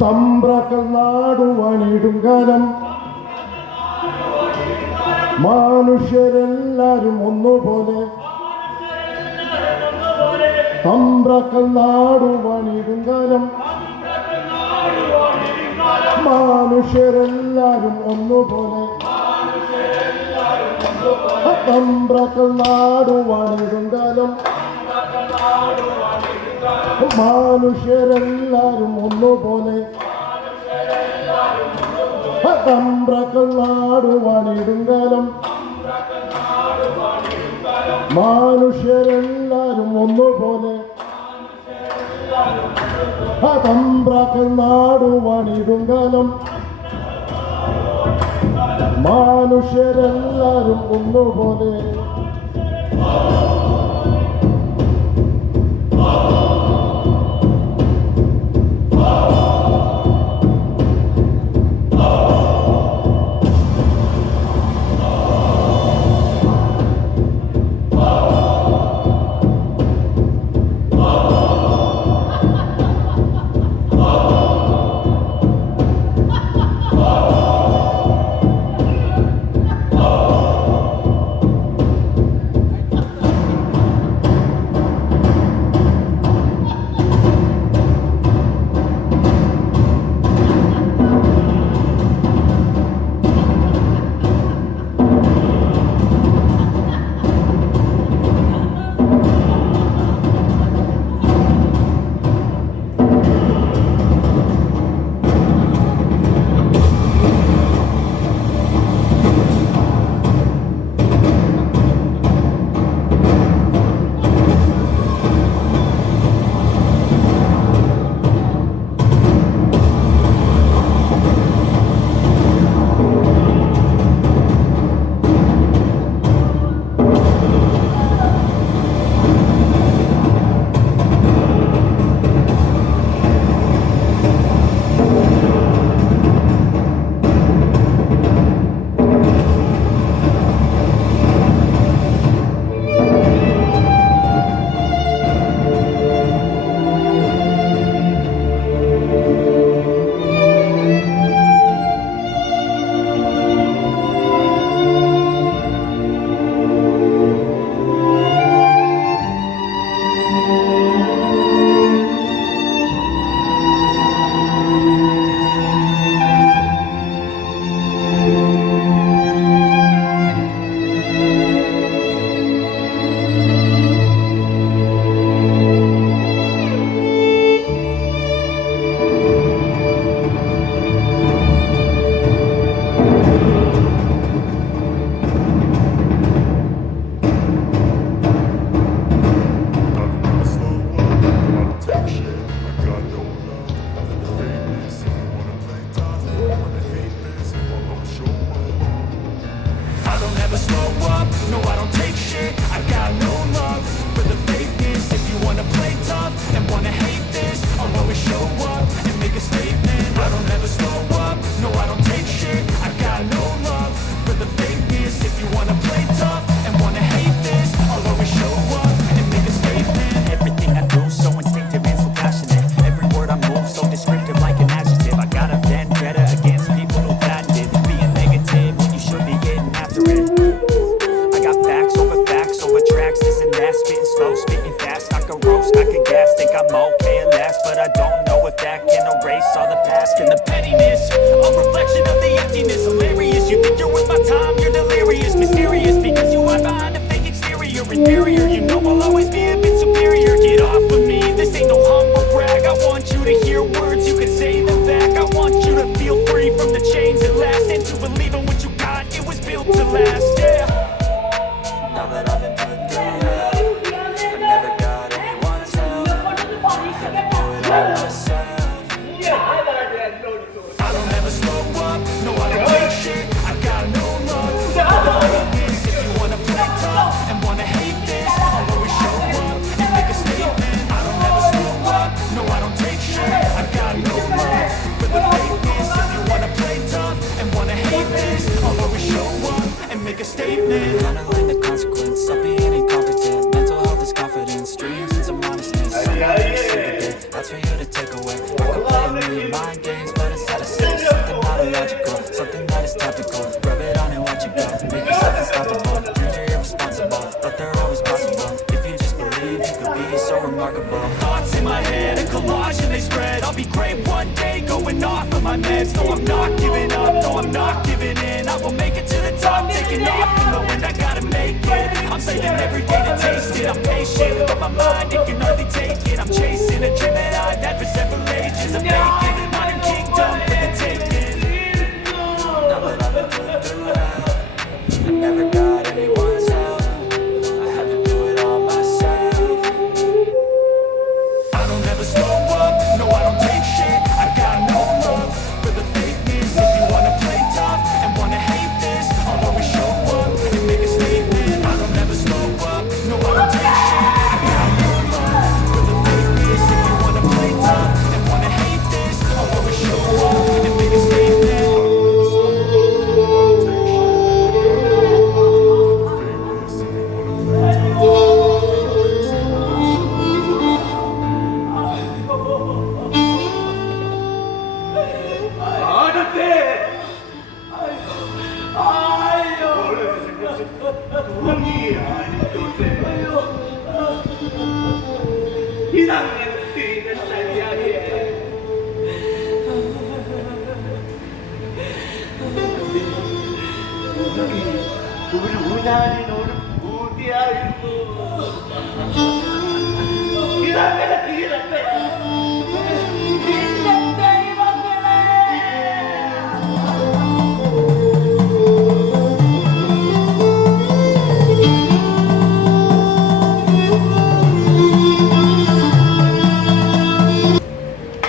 തമ്പ്രകൾ നാടുവാണിടും കാലം മനുഷ്യരെല്ലാരും ഒന്നുപോലെ തമ്പ്രകൾ നാടുവാണിടും കാലം മനുഷ്യരെല്ലാരും ഒന്നുപോലെ തമ്പ്രകൾ നാടുവാണിടും കാലം മനുഷ്യരെല്ലാരും ഒന്നുപോലെ തമ്പ്രകൾ നാടുവാണിടും കാലം മനുഷ്യരെല്ലാരും ഒന്നുപോലെ തമ്പ്രകൾ നാടുവാണിടും കാലം മനുഷ്യരെല്ലാരും ഒന്നുപോലെ one day going off of my meds. No, I'm not giving up, no, I'm not giving in. I will make it to the top, taking off in the wind. I gotta make it, I'm saving every day to taste it. I'm patient, but my mind, it can hardly take it. I'm chasing a dream that I've had for several ages. I'm making modern kingdom for the taking. Now that I've been through hell, I never got anyone's help. I had to do it all myself. I don't ever slow up, no I don't take shit. I got no love for the fakeness. If you wanna play tough and wanna hate this, I'll always show up and make a statement. I don't ever slow up, no I don't take shit. I got no love for the fakeness. If you wanna play tough and wanna hate this, I'll always show up and make a statement. ഒരു ഊഞ്ഞാലിനോട് പൂതിയായിരുന്നു ഇതങ്ങനെ തീരട്ടെ.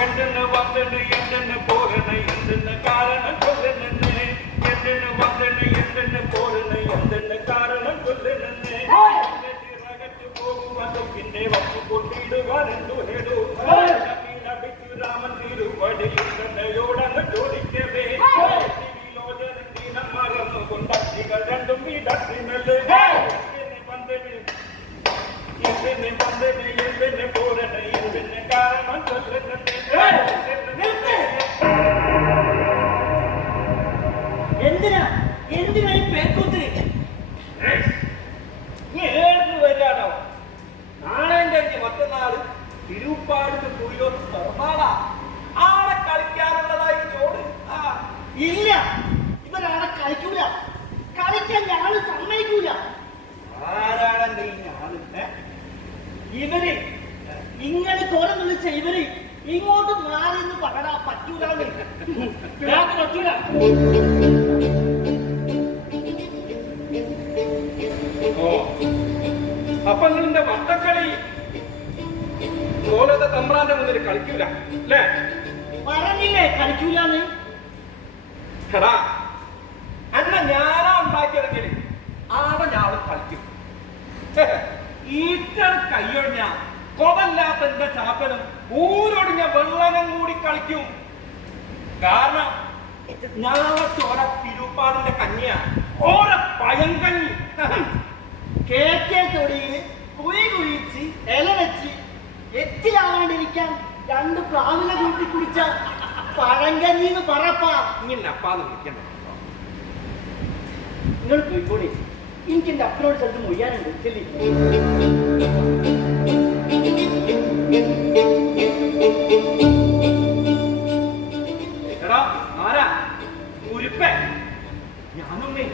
എന്തെന്ന് വന്നിട്ട് എന്തെന്ന് പോകണ എന്തെന്ന് കാരണം കൊല്ലുന്നെ എന്തെന്ന് വന്നിട്ട് എന്തെന്ന് പോകണ എന്തെന്ന് കാരണം കൊല്ലുന്നെ ചിറകറ്റ് പോകുവതും പിന്നെ വച്ചു കൊണ്ടിടുവാനെന്തു ഹേടു അടിച്ചു രാമൻ തിരുവടിയോടന്ന് ചോദിക്കവേ മറന്നു കൊണ്ടക്ഷികൾ രണ്ടും വീടത്തിമല്ലേ വന്നത് എന്തിന് വന്നത് എന്തിന് പോരണ എന്തിന് കാരണം കൊല്ലുന്നെ എന്തിനാ ഈ പേക്കൂത്ത്? നീ ഏത് വരാണോ? നാളെ കഴിഞ്ഞ് മറ്റന്നാള് തിരുപ്പാടിന് കുഴിയോട്ട് പിറന്നാളാ. ആളെ കളിക്കാനുള്ളതായി ചോട്. ഇല്ല, ഇവരാളെ കളിക്കൂല. കളിക്കാൻ ഞാള് സമ്മതിക്കൂല. ആരാണെന്റെ ഈ ഞാള്? ഇവര് ഇങ്ങനെ തോരം വിളിച്ച ഇവര് ഇങ്ങോട്ട് മാറി എന്ന് പറയാ പറ്റൂല. പറ്റൂല. അപ്പൊ നിന്റെ വട്ടക്കളി കോലത്തെ തമ്പ്രാന്റെ മുന്നിൽ കളിക്കൂല അല്ലേ? പറഞ്ഞില്ലേ കളിക്കൂലെന്ന്? എടാ അന്ന ഞാനാ ഉണ്ടാക്കിയെങ്കിൽ ആടെ ഞാള് കളിക്കും. ഈറ്റൽ കയ്യൊഴിഞ്ഞ കൊതല്ലാത്ത എന്റെ ചാപ്പനും ഊരൊടിഞ്ഞ വെള്ളനും കൂടി കളിക്കും. കാരണം ഞാളെ ചോര തിരുപ്പാടിന്റെ കഞ്ഞിയ ഓര പയങ്കഞ്ഞി. കേക്കേ തൊടിയില് കുഴി കുഴിച്ച് ഇല വെച്ച് എച്ചിലാവാണ്ടിരിക്കാൻ 2 പ്രാവിനെ കൂട്ടി കുടിച്ച പഴങ്കഞ്ഞിന്ന് പറപ്പാ. ഇങ്ങനെ അപ്പാന്ന് വിളിക്കണ്ട. നിങ്ങൾ പോയിക്കോളി, എനിക്ക് എന്റെ അപ്പനോട് സ്ഥലത്ത് മൊയ്യാനുണ്ട്. ചെല്ലി. എടാ ആരാ ഉരുപ്പേ? ഞാനൊന്നേ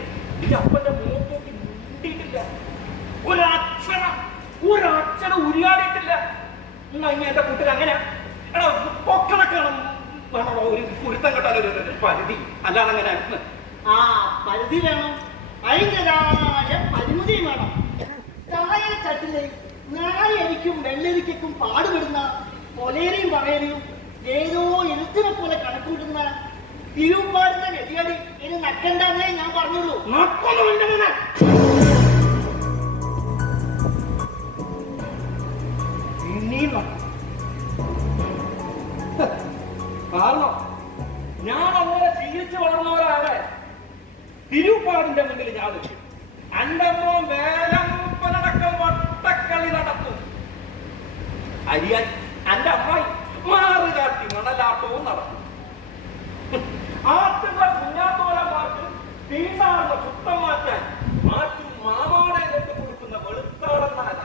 എന്റെ അപ്പന്റെ മുഖത്തോട്ട് മുണ്ടിയിട്ടില്ല. ഒരക്ഷരം ഉരിയാടിയിട്ടില്ല. എന്റെ കൂട്ടിൽ അങ്ങനെ എടാ പൊക്കണക്കണം വേണോ? ഒരു കുരുത്തം കെട്ടാൻ ഒരു പരിധി, അല്ലാതെ അങ്ങനെ ആ പരിധി വേണം, അതിൻ്റെതായ പരിമിതിയും വേണം. താഴെ ചട്ടില് നായരിക്കും വെള്ളരിക്കും പാടുപെടുന്ന കൊലേരിയും പറയലും ഏതോ എഴുത്തിനെ പോലെ കണക്കൂട്ടുന്ന തിരുപ്പാടിന്റെ ഗതികടി ഇനി നക്കണ്ടെന്നേ ഞാൻ പറഞ്ഞുള്ളൂ. കാരണം ഞാൻ അങ്ങനെ ജീവിച്ചു വളർന്നവരാണ്. തിരുപ്പാടിന്റെ മുന്നിൽ ഞാൻ എന്റെ മോൻ വേലപ്പനടക്കം വട്ടക്കളി നടത്തും. അരിയാൻ എന്റെ അമ്മായി മാറുകാട്ടി മണലാട്ടവും നടത്തും. ആട്ടുള്ള കുഞ്ഞാത്തോലമാർക്ക് തീണ്ടാറുള്ള ചുട്ടം മാറ്റാൻ മാറ്റും മാമാടെ കൊണ്ട് കൊടുക്കുന്ന വെളുത്താടെന്നാല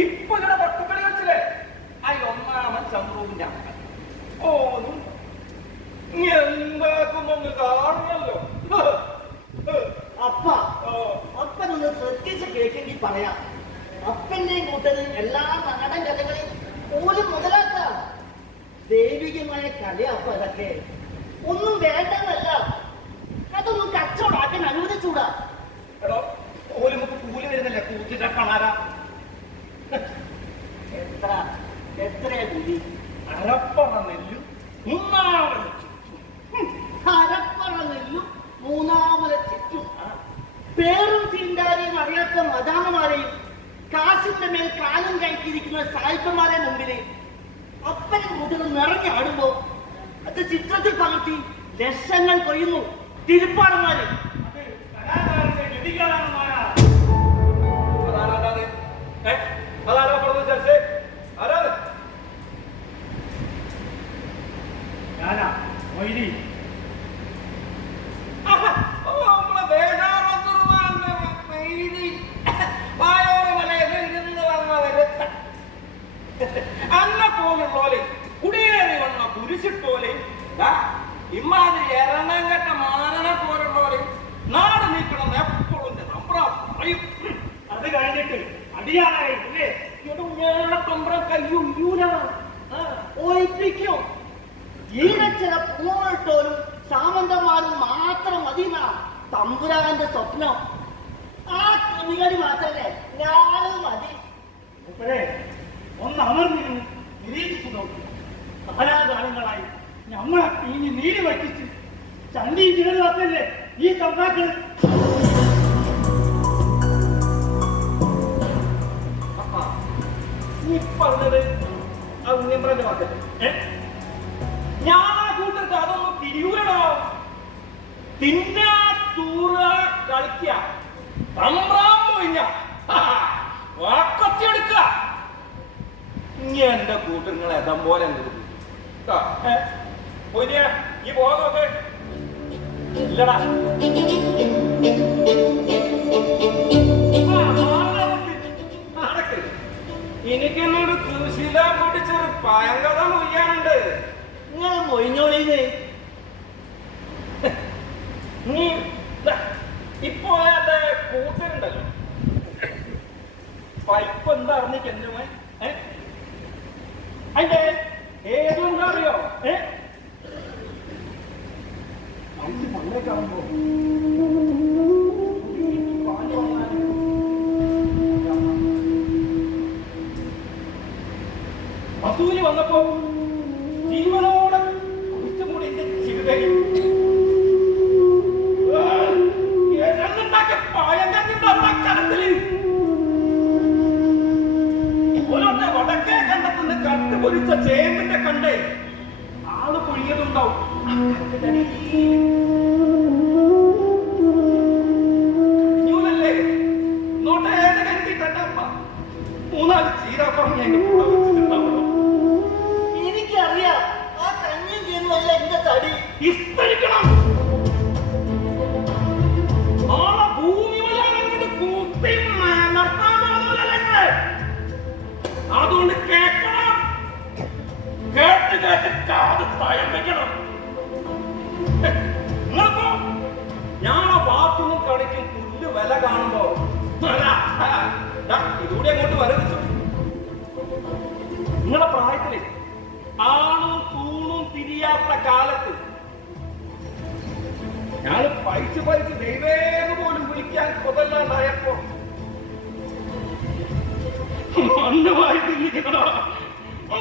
ഇപ്പൊ ഓനും എന്താക്കുന്നൊന്ന് കാണുമല്ലോ. അപ്പനൊന്ന് ശ്രദ്ധിച്ച് കേൾക്കെങ്കിൽ പറയാം. അപ്പന്റെയും കൂട്ടരും എല്ലാ നാടൻ കഥകളെയും പോലും മുതലാക്കാം. ദൈവികമായ കലയപ്പ അതൊക്കെ ഒന്നും വേണ്ടെന്നല്ല, അതൊന്നും കച്ചവടാക്കാൻ അനുവദിച്ചൂടാ. എടോ ഓല് നമുക്ക് കൂലി വരുന്നില്ല, കൂത്തിട്ട പണാരാ. എത്രയാ കൂലി? അരപ്പണ നെല്ലും 3 അരപ്പണ നെല്ലും 3 ചുറ്റും. പേരും ചിന്താരെയും അറിയാത്ത മദാമമാരെയും കാശിന്റെ മേൽ കാലം കയറ്റിയിരിക്കുന്ന സായിപ്പന്മാരെ മുമ്പില് അപ്പനും കൂട്ടരും നിറഞ്ഞാടുമ്പോ അത് ചിത്രത്തിൽ പകർത്തി ലക്ഷങ്ങൾ കൊയ്യുന്നു തിരുപ്പാടന്മാര്. ഞാനാ മൊയ്തി. അന്ന പോലുള്ളോലെ കുടിയേറി വന്ന കുരിശിട്ടോലെ ഇമാതിരി എറണംകെട്ട മാനനെ പോലുള്ളോലെ നാട് നീക്കണം എപ്പോഴും നമ്പ്രം പറയും. അത് കഴിഞ്ഞിട്ട് അടിയാനായിട്ടില്ലേ തമ്പ്രം കയ്യൂല ഒഴിപ്പിക്കും. ഈരച്ചില പൂവിട്ടോരും സാമന്തന്മാരും മാത്രം മതി തമ്പുരാന്റെ സ്വപ്നം. ആ തുണികളി മാത്രല്ലേ ഞാനും മതി. ഒന്ന് അമർന്നിരുന്ന് നിരീക്ഷിച്ചു നോക്കി. കാലാകാലങ്ങളായി നമ്മളെ ഇനി നീര് വറ്റിച്ച് ചണ്ടി ചിലതല്ലേ ഈ തമ്പ്രാക്കൾ. നീ പറഞ്ഞത് അത് നിമ്രന്റെ വാക്കല്ലേ? ഞാൻ ആ കൂട്ടർക്ക് അതൊന്നും തിരിയൂലടോ. തിന്നാ തൂറ കളിക്ക തമ്പ്രാൻ പോയിഞ്ഞ വാക്കത്തിയെടുക്ക. ഇനി എന്റെ കൂട്ടങ്ങളെ എതം പോലെ ഈ പോകാനൊക്കെ ഇല്ലടാ. എനിക്കെന്നോട് കൃഷില പൊട്ടിച്ചൊരു പയങ്കഥ മൊയ്യാനുണ്ട്. ഞാൻ മൊയ്ഞ്ഞോളീന്ന് നീ ഇപ്പോ എന്റെ കൂട്ടരുണ്ടല്ലോ പൈപ്പ് എന്താ അറിഞ്ഞിക്കെന്തുമായി അതിന്റെ ഏതുണ്ടാ അറിയോ? മണ്ണേക്കാവുമ്പോ വസൂലി വന്നപ്പോ ജീവനോടെ കുറിച്ചുകൂടി എന്റെ ചിരുതയും ഓരോത്തെ വടക്കേ കണ്ടത്തുനിന്ന് കട്ടുപൊരിച്ച ചേമ്പിന്റെ കണ്ടേ ആള് പൊഴിയതുണ്ടാവും. ല്ലേ നോട്ടേത് കരുതിട്ടന്റെ അമ്മ 3-4 ചീരാപ്പറഞ്ഞ എന്റെ കൂടെ വെച്ചിട്ടുണ്ടാവണം. എനിക്കറിയാം ആ കഞ്ഞിയും ചെയ്യുന്നല്ല എന്റെ തടി. വിസ്തരിക്കണം. ആളെ ഭൂമി വലങ്ങോട്ട് കൂത്തി നടത്താൻ. അതുകൊണ്ട് കേൾക്കണം. കേട്ട് കേട്ട് കാത് തയമ്പിക്കണം. നിങ്ങളിപ്പോ ഞാനാ ബാത്റൂമിൽ കളിക്കും പുല്ല് വില കാണുമ്പോ ഇതൂടെ അങ്ങോട്ട് വരവിച്ചു. നിങ്ങളെ പ്രായത്തില് ആണും തൂണും തിരിയാത്ത കാലത്ത് ഞാൻ പൈച്ച് ദൈവേന്ന് പോലും വിളിക്കാൻ കൊതല്ലാണ്ടായപ്പോ മണ്ണുമായി തിന്നിക്കണോ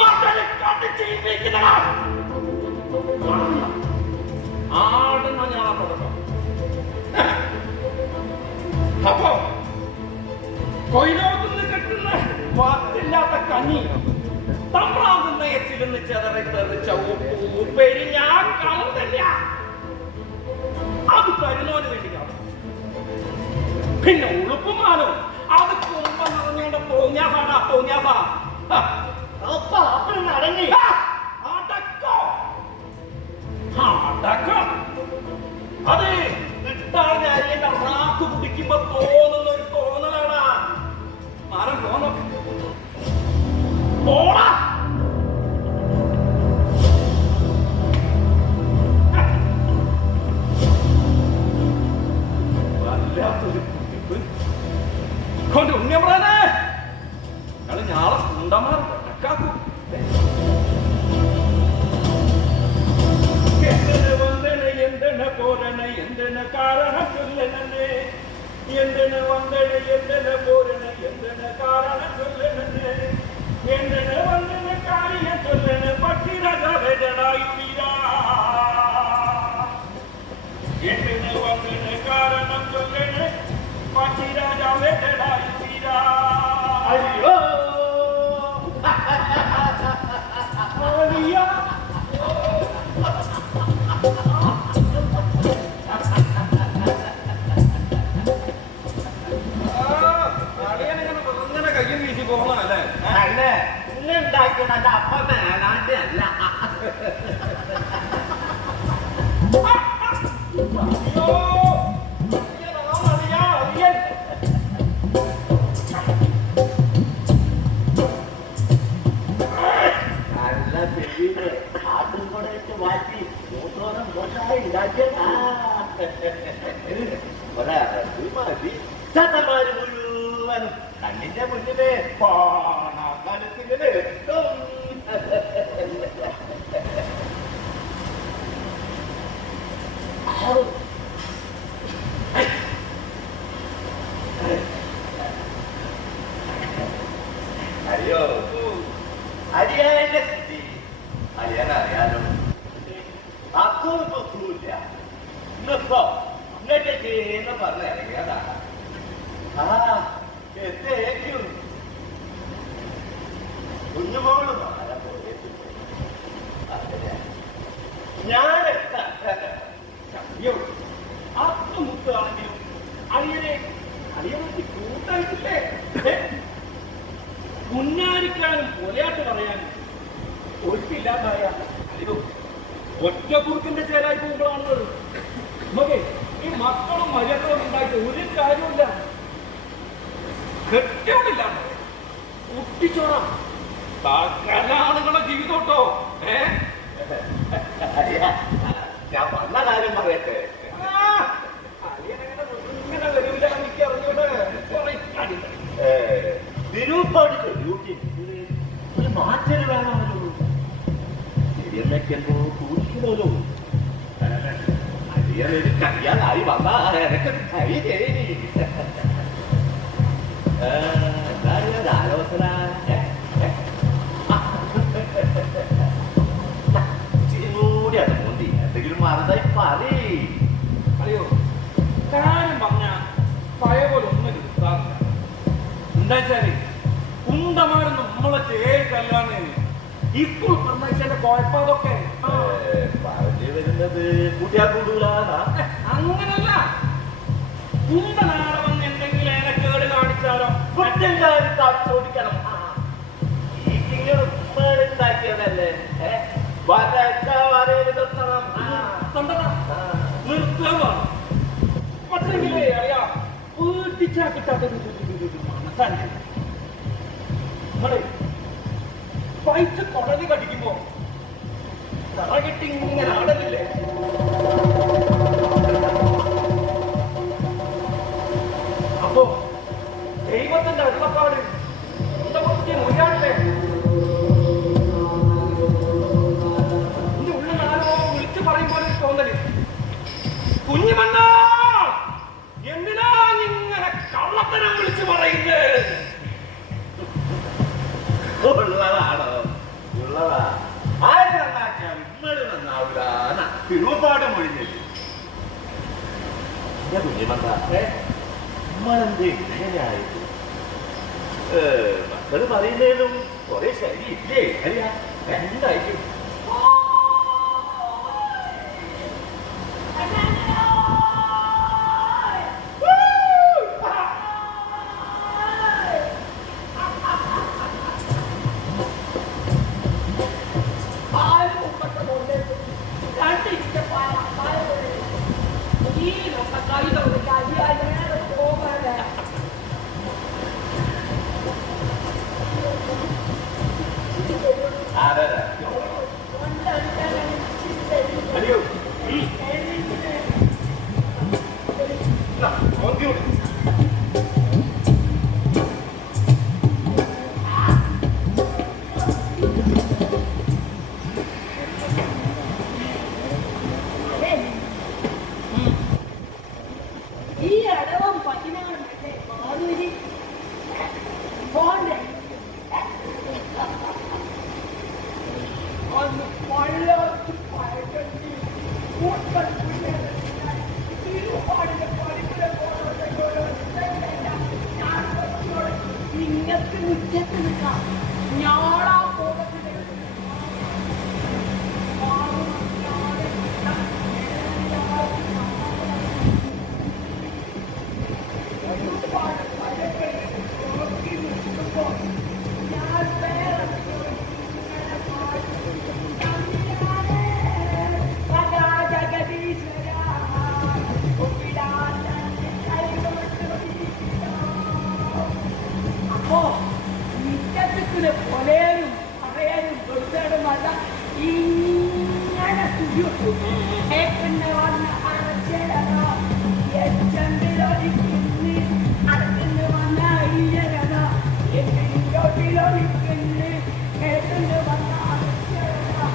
മക്കളെ കാട്ടിച്ചിരിക്കണോ ആടുന്ന ഞാൻ തുടക്കം. അപ്പോ കൊയിലോത്തുനിന്ന് കിട്ടുന്ന വാത്തില്ലാത്ത കഞ്ഞി തമ്പ്രാകുന്ന എച്ചിരുന്ന് ചെതറി തെറിച്ച ഉപ്പേരി ഞാൻ കാണുന്നില്ല. അത് തരുന്നവന് വേണ്ടി കാണും. പിന്നെ ഉളുപ്പുമാനോ അത് കുമ്പ നിറഞ്ഞോണ്ട് തോന്നിയാസാണ്. തോന്നിയാസാ അപ്പഴൊന്ന് അടങ്ങി. അടക്കം അത് ഇട്ടാൽ അരിയുടെ റാക്ക് കുടിക്കുമ്പോ തോന്നുന്ന ഒരു തോന്നലാണ്. ആരും തോന്നും പോടാ മാറും കണക്കാക്കും. എന്തിന് വന്നണ് എന്തിന് പോരണ എന്തിന് കാരണം ചൊല്ലണേ, എന്തിന് വന്നണ് എന്തിന് പോരണ എന്തിന് കാരണം ചൊല്ലണേ, എന്തിന് വന്നണ് കാര്യം ചൊല്ലണ് പക്ഷി രാജാവേദനായി തീരാ, എന്തിന് വന്നണ് കാരണം ചൊല്ലണ് പക്ഷി രാജാവേദനായി തീരാ. അയ്യോ ആലിയ അങ്ങനെ കയ്യും വീശി പോകണല്ലേ? അല്ല ഇന്നെ ഉണ്ടാക്കിയത് എന്റെ അപ്പ മേലാണ്ട് അല്ല. നല്ല പെരിയുടെ ആട്ടും കൂടെ ഇട്ട് മാറ്റി മൂത്തോളം മോശമായി ഉണ്ടാക്കിയതാ. മതി ചത്തമാര് മുഴുവനും കണ്ണിന്റെ മുന്നില് പാണാക്കാലത്തിങ്ങനെ എത്തും. അയ്യോ അരിയാന്റെ സ്ഥിതി അരിയാനറിയാലോ. അതൊന്നും പൊക്കൂല്ല. ഇന്നിപ്പോ ഇന്നത്തെ ചെയ്യുന്ന പറഞ്ഞ ഇറങ്ങിയതാ. ആ എത്തേക്കും കുഞ്ഞുമോള് മാറാൻ പോയത് ഞാനെത്താ അത്ര മുത്താണെങ്കിലും അളിയനെ അളിയനെ കൂട്ടായിട്ടില്ലേ? കുഞ്ഞാരിക്കാനും കൊലയാട്ട് പറയാനും ഒഴിപ്പില്ലാതായ അയ്യോ ഒറ്റ കുറുക്കിന്റെ ചേരായി പോകുമ്പോഴാണുള്ളത്. നമുക്ക് ഈ മക്കളും മര്യാദകളും ഉണ്ടായിട്ട് ഒരു കാര്യമില്ല. കെട്ടിയോടില്ല കുട്ടിച്ചോറ ആളുകളുടെ ജീവിതം കേട്ടോ. ഞാൻ വന്ന കാര്യം പറയട്ടെ. ഇങ്ങനെ വരില്ല എനിക്ക് അറിഞ്ഞൂടെ. തിരുപ്പാടി ചൊല്ലൂട്ടി ഒരു മാറ്റൽ വേണമല്ലോ. ശരിയെന്നൊക്കെന്തോ കൂടിക്കണല്ലോ. അരിയനൊരു കഴിയാനായി വന്നാ എനക്കൊരു കൈ തേനി. എന്തായാലും ഒരു ആലോചന കൂടി അത് മോന്തി എന്തെങ്കിലും മറന്നായി പറയും. അറിയോ കാര്യം പറഞ്ഞ പഴയ പോലെ ഒന്നും കിട്ടാറില്ല. എന്താ വെച്ചാല് കുണ്ടമാരൊന്നും നമ്മളെ ചേക്കല്ലാന്ന് ഈ സ്കൂൾ പറഞ്ഞതിന്റെ കുഴപ്പതൊക്കെ പറഞ്ഞു വരുന്നത് കൂട്ടിയാ കൂടൂലാന്നാ. അങ്ങനല്ല. കുണ്ടനാടെ വന്ന് എന്തെങ്കിലും ഏനെ കേട് കാണിച്ചാലോ കുറ്റങ്കാരി ചോദിക്കണം. ഈ നിങ്ങൾ ഉണ്ടാക്കിയതല്ലേ വരച്ച വരരുതെത്തണം. നിർത്തമാണ്. പക്ഷെങ്കിലേ അറിയാ വീട്ടിച്ചാ കിട്ടാത്തൊരു മനസ്സാണ്. നമ്മളെ പൈസ കൊടലി കടിക്കുമ്പോ തറകെട്ടി ഇങ്ങനെ ആടലില്ലേ? അപ്പോ ദൈവത്തിന്റെ അരുളപ്പാട് എന്റെ കുറച്ച് മുറിയാടില്ലേ? എന്റെ ഉള്ളിൽ ആരോ വിളിച്ചു പറയും പോലെ തോന്നല്. കുഞ്ഞുമണ്ണ എന്തിനാ ഇങ്ങനെ കള്ളത്തരം വിളിച്ചു പറയുന്നത്? ഉള്ളതാണോ? ഉള്ളതാ. ആര് നന്നാക്കിയാൽ ഇമ്മള് നന്നാവൂല. തിരുവപ്പാട് മൊഴിഞ്ഞില്ല. എന്റെ കുഞ്ഞുമന്ത ഇമ്മളെന്ത് ഇങ്ങനെയായത്? മക്കള് പറയുന്നതിലും കുറെ ശരിയില്ലേ? അറിയാ എന്തായിരിക്കും? ഒന്ന് പള്ളർത്ത് പഴകണ്ടി കൂട്ടൽ തിരുപ്പാടിന്റെ പടിപ്പുര ഇങ്ങനത്തെ മുറ്റത്ത് നിൽക്കാം ഞാളാ പോകത്തില്ല അപ്പോ മുറ്റത്തിലെ പൊലയനും പറയാനും കൊടുത്തടുമല്ല ഇങ്ങനെ തുടിയിട്ടു പിന്നെ വന്ന അടച്ചേരോ എച്ചണ്ടിലൊരിക്കുന്നു അടുത്തുനിന്ന് വന്ന അയ്യരോ എട്ടിലൊരിക്കുന്നു കേട്ടിന്ന് വന്ന അടച്ചേരോ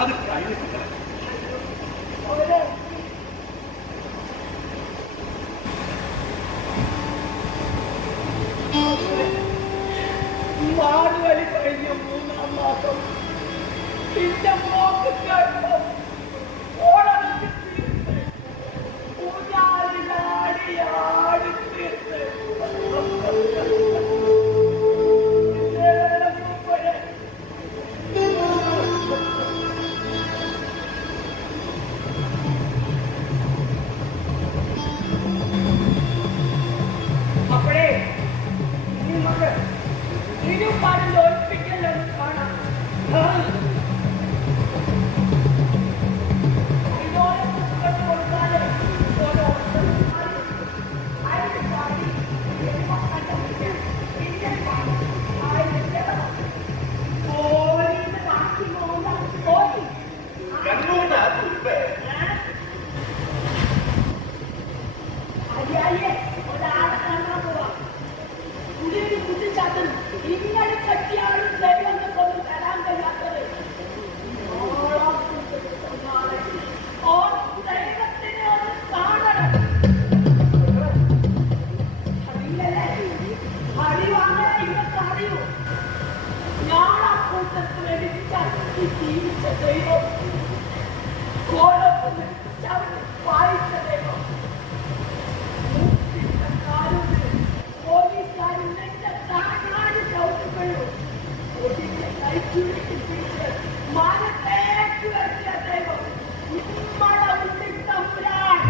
അത് കഴിഞ്ഞിട്ടില്ല. നാടുവലി കഴിഞ്ഞ 3-ാം മാസം പിന്നെ മോക്ക് കേട്ടോ ഓടത്ത് തീർത്ത് പൂജാരിയാടി തീർത്ത് പയ്യെ ഒരാളെ കാണാൻ പോവാം. കുടിക്ക് കുട്ടിച്ചാത്തൻ ഇങ്ങനെ കെട്ടിയാലും ദൈവങ്ങൾക്കൊന്നും തരാൻ കഴിയാത്തത്. ഓളം കുട്ടിച്ചെന്നാണ്. ഓ ദൈവത്തിനെ ഒന്ന് കാണണം. അറിയില്ലല്ലേ? അടി വാങ്ങാൻ ഇവർക്ക് അറിയൂ. ഞാൻ ആ കൂട്ടത്തിൽ വേണ്ടി ചത്തി ജീവിച്ച ദൈവം, ഓരോരുത്തരും ചവിട്ടി വായിച്ച ദൈവം, പോലീസുകാരും നെഞ്ച താഴാൻ ചവിട്ടുകയോ ഒടിഞ്ഞ കൈച്ചുരുക്കി പിടിച്ച് മാനത്തേക്ക് വെച്ച ദൈവം ഇമ്മടെ ഉണ്ണി തമ്പുരാൻ.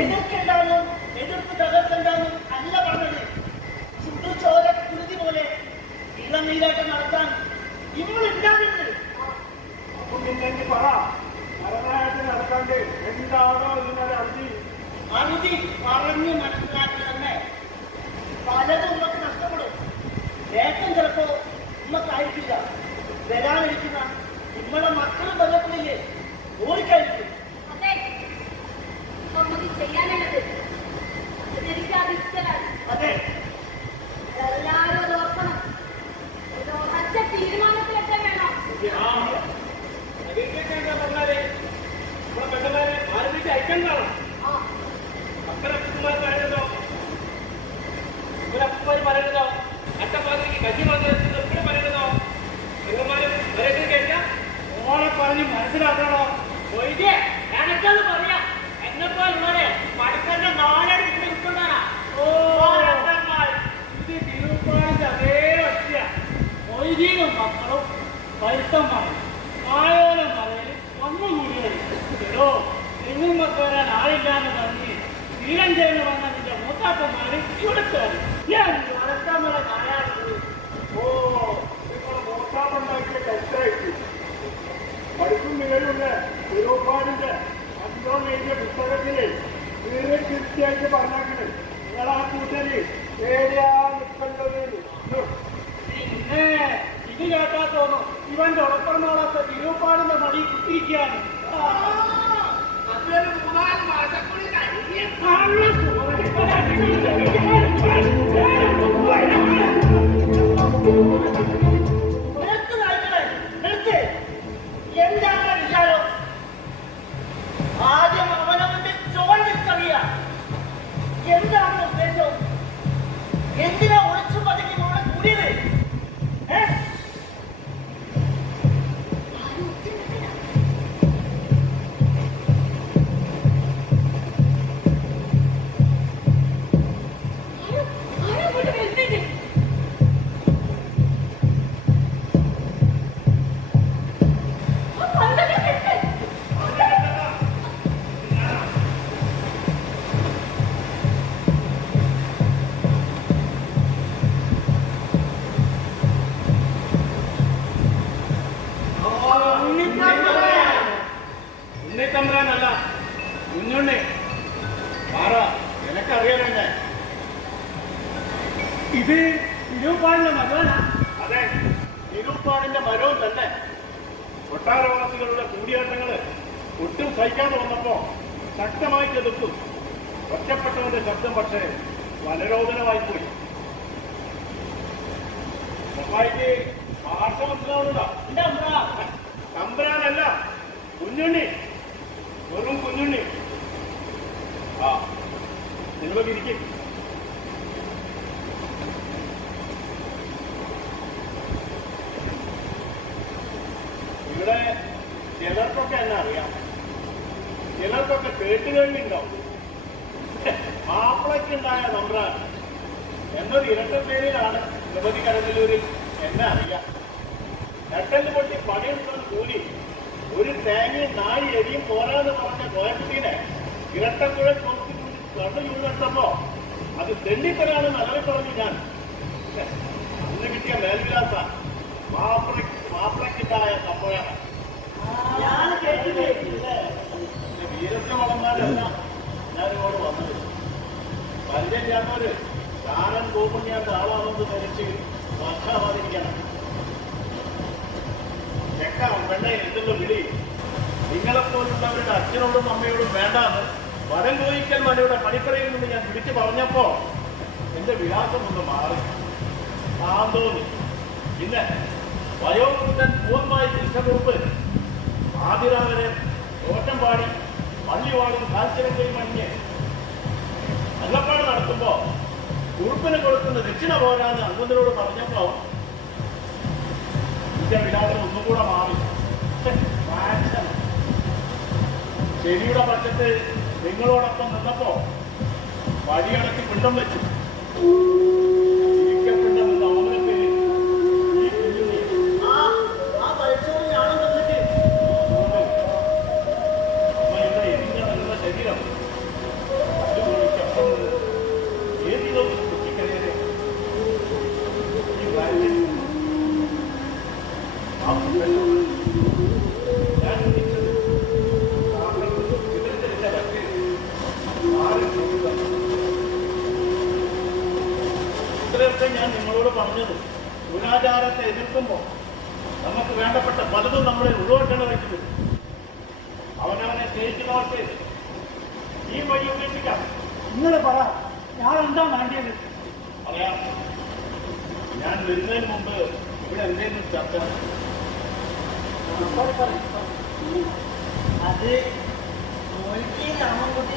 എതിർക്കുണ്ടാവും, എതിർത്ത് തകർക്കുണ്ടാവും അല്ല പറഞ്ഞത്. ചുടുചോര കുരുതി പോലെ ഇളനീരാട്ടം നടത്താൻ ഇവൾ ഉണ്ടാകുന്നത്. അപ്പൊ പിന്നെ പറ, മരണമായിട്ട് നടക്കാണ്ട് എന്താണോ ഇതിനൊരു അറുതി? അറുതി പറഞ്ഞു മനസ്സിലാക്കി തന്നെ പലതും ഉമ്മക്ക് നഷ്ടപ്പെടും. ഏറ്റവും ചിലപ്പോ ഉമ്മക്കായിരിക്കില്ല. വരാനിരിക്കുന്ന നിങ്ങളുടെ മക്കളും ബന്ധപ്പെടില്ലേ ഓടിക്കായിരിക്കും. ചെയ്യാനുള്ളത് എനിക്ക് അത് ഇഷ്ടമാണ്. അതെ, എല്ലാവരും അത് ഓർക്കണം. ഒരു ഉറച്ച തീരുമാനത്തിലൊക്കെ വേണം. പറഞ്ഞാല് നമ്മളെ പെണ്ണുമാരെ ആരോഗ്യ അയക്കണ്ടാണ്. അപ്പനപ്പന്മാർ പറയുന്നതോ ഒരപ്പന്മാര് പറയുന്നതോ അട്ടപ്പാതിരിക്ക് കഞ്ഞി വന്നത് എപ്പോഴും പറയുന്നതോ പെണ്ണുമാരും വരേക്കും കഴിഞ്ഞാൽ ഓളെ പറഞ്ഞ് മനസ്സിലാക്കണോ? ഒഴികെ ഞാനൊക്കെത് പറയാം. എന്നപ്പോ ഇവരെ പഠിക്കേണ്ട നാളെ കിട്ടുന്നതാണ്. ഇത് തിരുപ്പാടിന്റെ അതേ ഒറ്റ മൊയ്തീനും മക്കളും പൈത്തന്മാരും ആയോരം മലയിൽ വന്നുകൂടിയോ നിങ്ങൾ മക്കളെ ആളില്ലാന്ന് പറഞ്ഞ് ശ്രീരഞ്ജന് വന്ന നിന്റെ മൂത്താപ്പന്മാര് ഇവിടുത്തെ ഞാൻ വടക്കാമല കാണാറുണ്ട്. ഓ, നിങ്ങളെ മൂത്താപ്പുണ്ടാക്കിയ കഷ്ടായിട്ട് പഠിപ്പും നിലയിലുള്ള തിരുപ്പാടിന്റെ അഞ്ചോളം എഴുതിയ പുസ്തകത്തില് തീരെ കൃത്യമായിട്ട് പറഞ്ഞാക്കുന്നത് നിങ്ങളാ കൂട്ടല് ഏതാ നിൽക്കേണ്ടത്. പിന്നെ ഇത് കേട്ടാ തോന്നും ഇവന്റെ ഉറപ്പറന്നോളാത്ത തിരുപ്പാടിന്റെ മടി കിട്ടിയിരിക്കുകയാണ്. അതൊരു 3-4 മാസം കൂടി എന്താണ് വിചാരം? ആദ്യം അവനവന്റെ ചോദിച്ചറിയാം. എന്താണ് ഉദ്ദേശം? എന്തിനാ ഒളിച്ചു പതുങ്ങി ഇവിടെ കൂടിയത്? ഉണ്ണിത്തമ്പ്രാനല്ല, കുഞ്ഞുണ്ണി. ആരാ നിനക്കറിയാലോ ഞാൻ ഇത് ഇരുപാടിന്റെ മകനാ. അതെ, നിരൂപാടിന്റെ മരവും തന്നെ. കൊട്ടാരവാസികളുടെ കൂടിയാട്ടങ്ങള് ഒട്ടും സഹിക്കാതെ വന്നപ്പോ ശക്തമായി ചെതുത്തു. ഒറ്റപ്പെട്ടവന്റെ ശബ്ദം പക്ഷേ വനരോധനമായി പോയി. സഹായിക്ക് ഭാഷ മനസ്സിലാവുന്നുണ്ടോ? തമ്പുരാനല്ല, കുഞ്ഞുണ്ണി, വെറും കുഞ്ഞുണ്ണി. ആ, നിങ്ങളൊക്കെ ഇരിക്കും. ഇവിടെ ചിലർക്കൊക്കെ എന്നെ അറിയാം, ചിലർക്കൊക്കെ കേട്ടുകഴിഞ്ഞുണ്ടാവും. മാപ്പിളയ്ക്കുണ്ടായ തമ്പ്രാൻ എന്നൊരു ഇരട്ടപ്പേരിലാണ് ഗണപതി കരകല്ലൂരിൽ എന്നെ അറിയാം. എട്ടല് പൊട്ടി പണിയെടുക്കുന്ന കൂലി ഒരു തേങ്ങയും 4 എരിയും പോരാന്ന് പറഞ്ഞ കോയക്കുട്ടീനെ ഇരട്ടക്കുഴ കൊടുത്ത് കണ്ണു ചൂടെടുത്തപ്പോ അത് തെണ്ടിത്തരാണെന്ന് അലറി പറഞ്ഞു ഞാൻ. അന്ന് കിട്ടിയ മേൽവിലാസ മാപ്പിളയ്ക്കുണ്ടായ സംഭവമാണ്. വീരസ്യ വളർന്നാലല്ല ഞാനിങ്ങോട് വന്നത്. പരിചയമില്ലാത്തവര് കാരൻ കോപ്പുണ്യാത്ത ആളാണെന്ന് ധരിച്ച് വർഷാവാതിരിക്കണം. ചെക്ക പെണ്ണെ എന്നുള്ള വിളി നിങ്ങളെപ്പോലുള്ളവരുടെ അച്ഛനോടും അമ്മയോടും വേണ്ടാന്ന് വരം ചോദിക്കൽ മനയുടെ പണിപ്പറയിൽ നിന്ന് ഞാൻ വിളിച്ചു പറഞ്ഞപ്പോ എന്റെ വിലാസം ഒന്ന് മാറി തോന്നി. പിന്നെ വയോവൃദ്ധൻ പൂർണ്ണമായി കൃഷ്ണകുറുപ്പ് ആതിരാവരെ ഓട്ടം പാടി പള്ളിവാടും കാൽച്ചിരങ്കയും മണിഞ്ഞ് അല്ലപ്പാട് നടത്തുമ്പോ കുറുപ്പിന് കൊടുക്കുന്ന ദക്ഷിണ പോരാന്ന് അങ്കുന്നരോട് പറഞ്ഞപ്പോ എന്റെ വിലാസം ഒന്നും കൂടെ മാറി. ശരിയുടെ പക്ഷത്ത് നിങ്ങളോടൊപ്പം നിന്നപ്പോ വഴിയടക്കി പിണ്ടം വെച്ചു. പിണ്ടം എന്ന അവനെ പേര് ഈ കുഞ്ഞുണ്ണി. അമ്മയുടെ എരിഞ്ഞടങ്ങുന്ന ശരീരം ഏതിലോ കുട്ടിക്കരയെ ഈ വയലിൽ ആ ഞാൻ വിളിച്ചത് ഇത്രയൊക്കെ ഞാൻ നിങ്ങളോട് പറഞ്ഞത് ദുരാചാരത്തെ എതിർക്കുമ്പോൾ നമുക്ക് വേണ്ടപ്പെട്ട പലതും നമ്മളെ ഒഴിവാക്കേണ്ട വെച്ചത്. അവനവനെ സ്നേഹിക്കുന്നവർക്ക് ഈ വഴി ഉപേക്ഷിക്കാം. നിങ്ങൾ പറ, ഞാൻ എന്താ വേണ്ടിയത്? പറയാം. ഞാൻ വരുന്നതിന് മുമ്പ് ഇവിടെ എന്തെങ്കിലും ചർച്ച അത് രാമൻകുട്ടി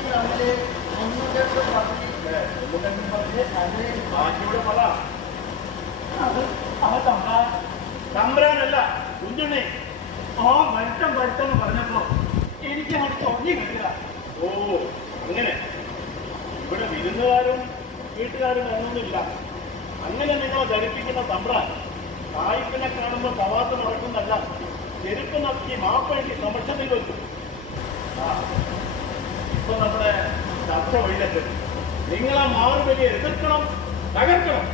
തമ്മില് ബാക്കിയുടെ പറ. അത് തമ്പ്രാനല്ല, കുഞ്ഞുണ്ണി. ആ വരുത്തം പറഞ്ഞപ്പോ എനിക്ക് അങ്ങോട്ട് തോന്നി കിട്ടുക. ഓ, അങ്ങനെ ഇവിടെ വിരുന്നുകാരും വീട്ടുകാരും ഒന്നുമില്ല. അങ്ങനെ നിങ്ങളെ ധരിപ്പിക്കുന്ന തമ്പ്രാൻ സായിപ്പിനെ കാണുമ്പോൾ തവാത്ത് നടക്കുന്നല്ല, ചെരുപ്പ് നക്കി മാപ്പഴക്കി സമക്ഷത്തിൽ വെച്ചു. ഇപ്പൊ നമ്മുടെ ചർച്ച വഴിയിലെത്തി. നിങ്ങളെ മാറുവലിയെ എതിർക്കണം, തകർക്കണം.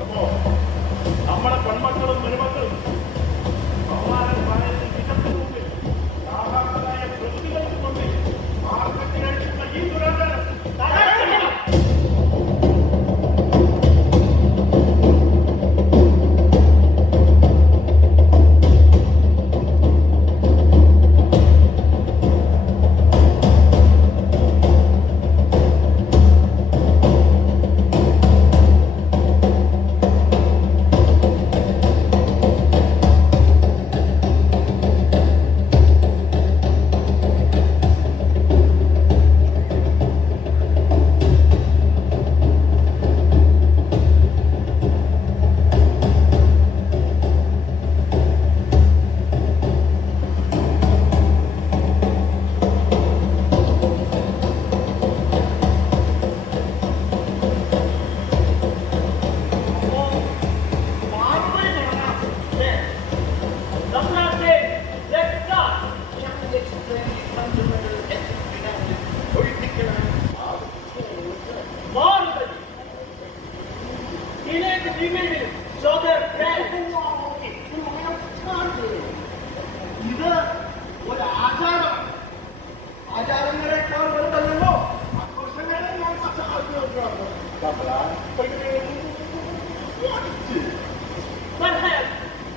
അപ്പോ നമ്മുടെ പെൺമക്കളും പെരുമക്കളും ഭഗവാൻ പറയുന്ന ചിത്രത്തിന് മുമ്പിൽ സാധാരണമായ പ്രതികൾക്ക് കൊണ്ട് മാർക്കറ്റിനടിക്കുന്ന ഈ ദുരാചാരം തകർക്കണം. Perhaps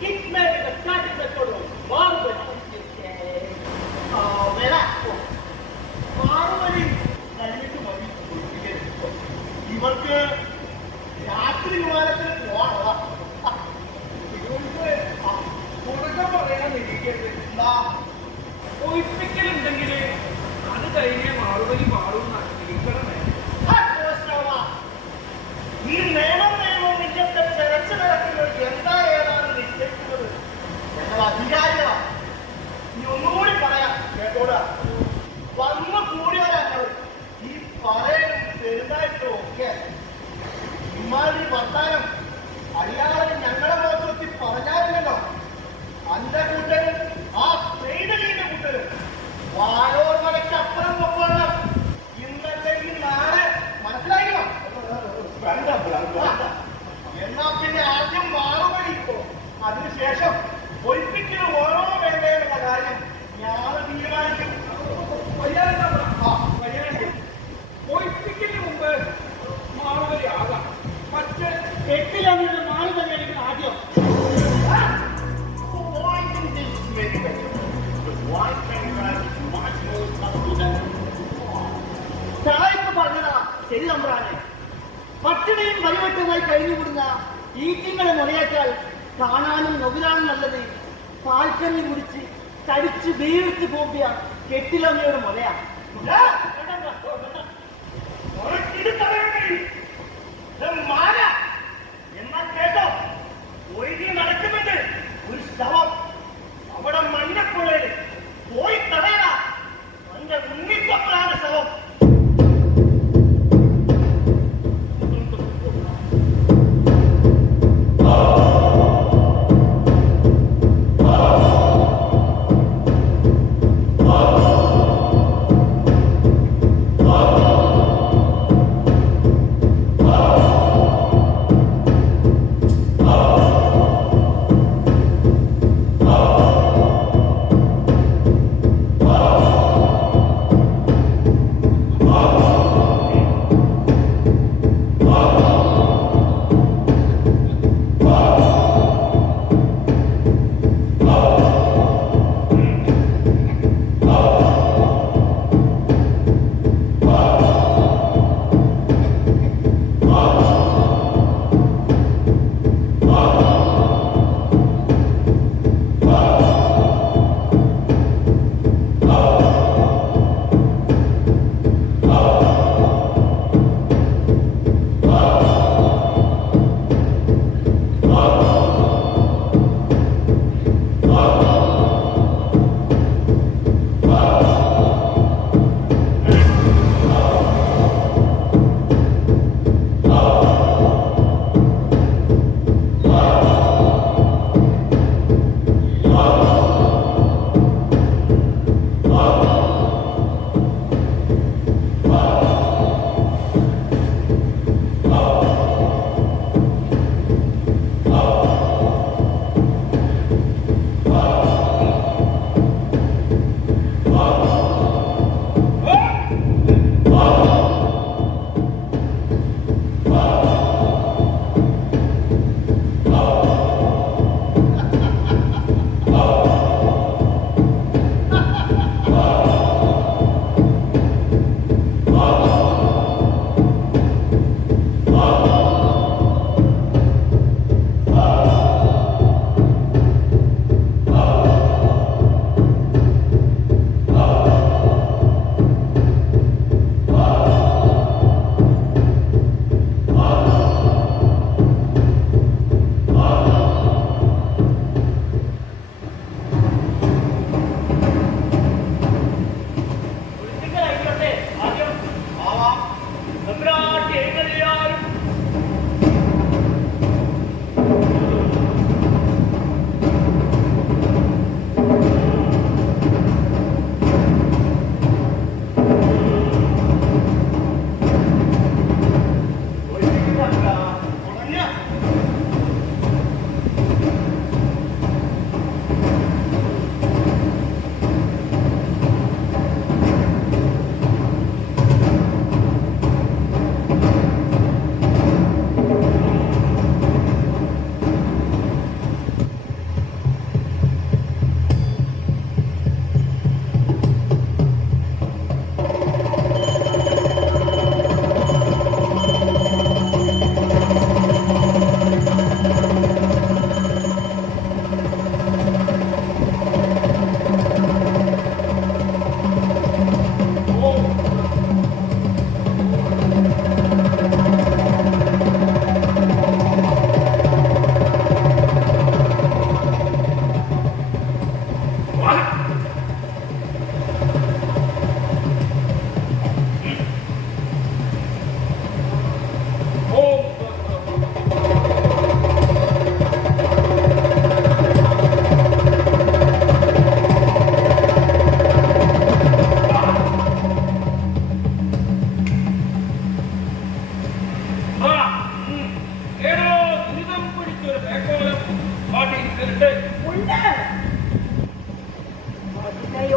it may be the status record of Marvel. മാറുവഴി കഴിഞ്ഞിട്ട് മതി ഇവർക്ക് രാത്രി വിമാനത്തിൽ പോവാനുള്ള തുടക്കം പറയാൻ നിരീക്കരുത്. എന്താ ഒഴിപ്പിക്കലുണ്ടെങ്കിൽ അത് കഴിഞ്ഞേ മാറുവലി മാറും നിരീക്കണമേ. ഈ നിയമവും ഇന്നത്തെ ചെറച്ചു നടക്കുന്നത് എന്താ ഏതാണ് നിശ്ചയിക്കുന്നത് ഞങ്ങൾ അധികാരികളാണ്. ഇനി ഒന്നുകൂടി പറയാം കേട്ടോടാ, വന്നു കൂടിയവരാണ് ഈ പറയലും പെരുന്നായിട്ടും ഒക്കെ ഇമാതിരി വർത്താനം അടിയാളെ ഞങ്ങളുടെ നേതൃത്വത്തിൽ പറഞ്ഞാലില്ലല്ലോ. അന്റെ കൂട്ടരും ആ സ്ത്രീഡലിന്റെ കൂട്ടരും വായോർ മലയ്ക്ക് അപ്പുറം പൊക്കോളാം. ഇന്നല്ലെങ്കിൽ നാളെ മനസ്സിലായില്ലോ. എന്നാ പിന്നെ ആദ്യം മാറുവഴിക്കോ, അതിനുശേഷം ഒഴിപ്പിക്കൽ ഓരോ വേണ്ടേന്നുള്ള കാര്യം ഞാൻ തീരുമാനിക്കും. ഒഴിപ്പിക്കലിന് മുമ്പ് മാറുവലി ആകാം. പക്ഷേ എട്ടിലൊന്നും മാറി തന്നെയായിരിക്കും ആദ്യം. സായിപ്പ് പറഞ്ഞതാ ശരി തമ്പ്രാനെ. പട്ടിണിയും പരിവട്ടമായി കഴിഞ്ഞുകൂടുന്ന ഈറ്റിങ്ങളെ മുറയേക്കാൾ കാണാനും നൊകിലാനും നല്ലത് പാൽക്കഞ്ഞി കുടിച്ച് തടിച്ച് വീഴ്ത്തി പോകിയ കെട്ടിലമ്മയുടെ മുലയാണ്. എന്നാൽ കേട്ടോ, ഒഴുകി നടക്കുന്നത് ഒരു ശവം. അവിടെ മഞ്ഞപ്പുഴയിൽ പോയി തടയണ എന്റെ ഉണ്ണിപ്പപ്രാന ശവം.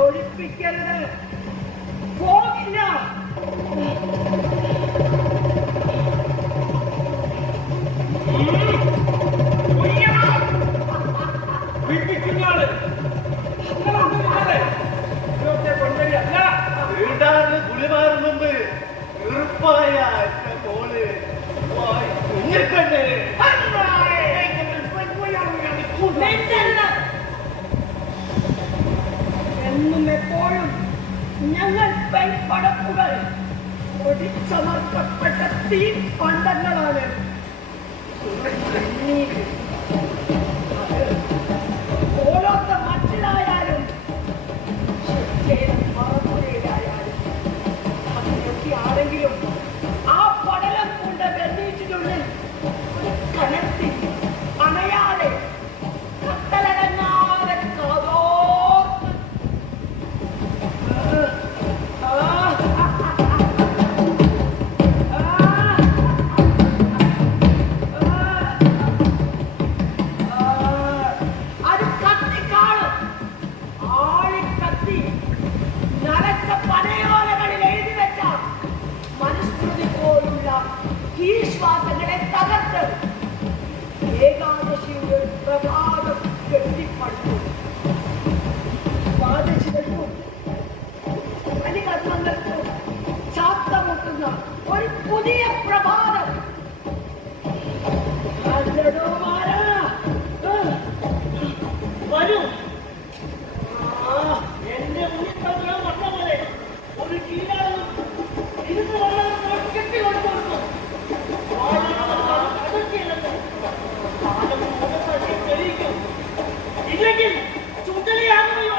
ഒഴിപ്പിക്കരുത്. പോകില്ല. വീടാണ് ഗുളിമാറും മുമ്പ് ഉറപ്പായ മോള് കുഞ്ഞിക്കണ്ണ് എന്നും എപ്പോഴും ഞങ്ങൾ പെൺപടപ്പുകൾ ഒടിച്ചമർത്തപ്പെട്ട തീ പണ്ടങ്ങളാണ്. ഓരോരുത്ത മറ്റിലായാലും മറപ്പുരയിലായാലും അതിനൊക്കെ ആണെങ്കിലും ആ പടലം കൊണ്ട് വെണ്ണീറ്റിനുള്ളിൽ കനത്തി അണയാതെ കത്തലടങ്ങാതെ കാതോർത്ത് അത് കത്തിക്കാളും ആളിക്കത്തി നരച്ച പനയോലകളിൽ എഴുതി വെച്ച മനുസ്മൃതി പോലുള്ള ഈ ശ്വാസങ്ങളെ തകർത്ത് ഏകാദശിയുടെ പ്രഭാതം കെട്ടിപ്പടുത്തു. ദ്വാദശികൾക്കും ബലികർമ്മങ്ങൾക്കും ശാസ്ത്രമുട്ടുന്ന ഒരു പുതിയ പ്രഭാതം. വരൂ. എന്റെ മുന്നിൽ വന്ന പോലെ ഒരു കീഴാളും ഇരുന്ന് വന്നവർ കെട്ടി കൊടുത്തു. തെളിയിക്കും. ഇല്ലെങ്കിൽ ചുണ്ടലിയാകുകയോ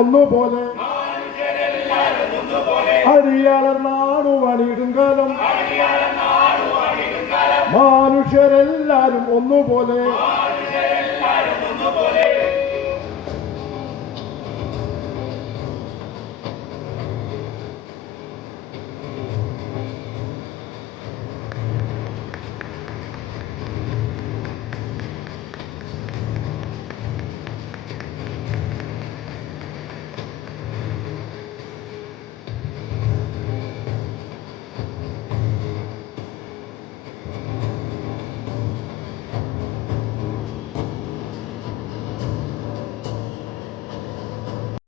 ഒന്നുപോലെ അടിയാളർ നാടു പണിയിടും കാലം മനുഷ്യരെല്ലാരും ഒന്നുപോലെ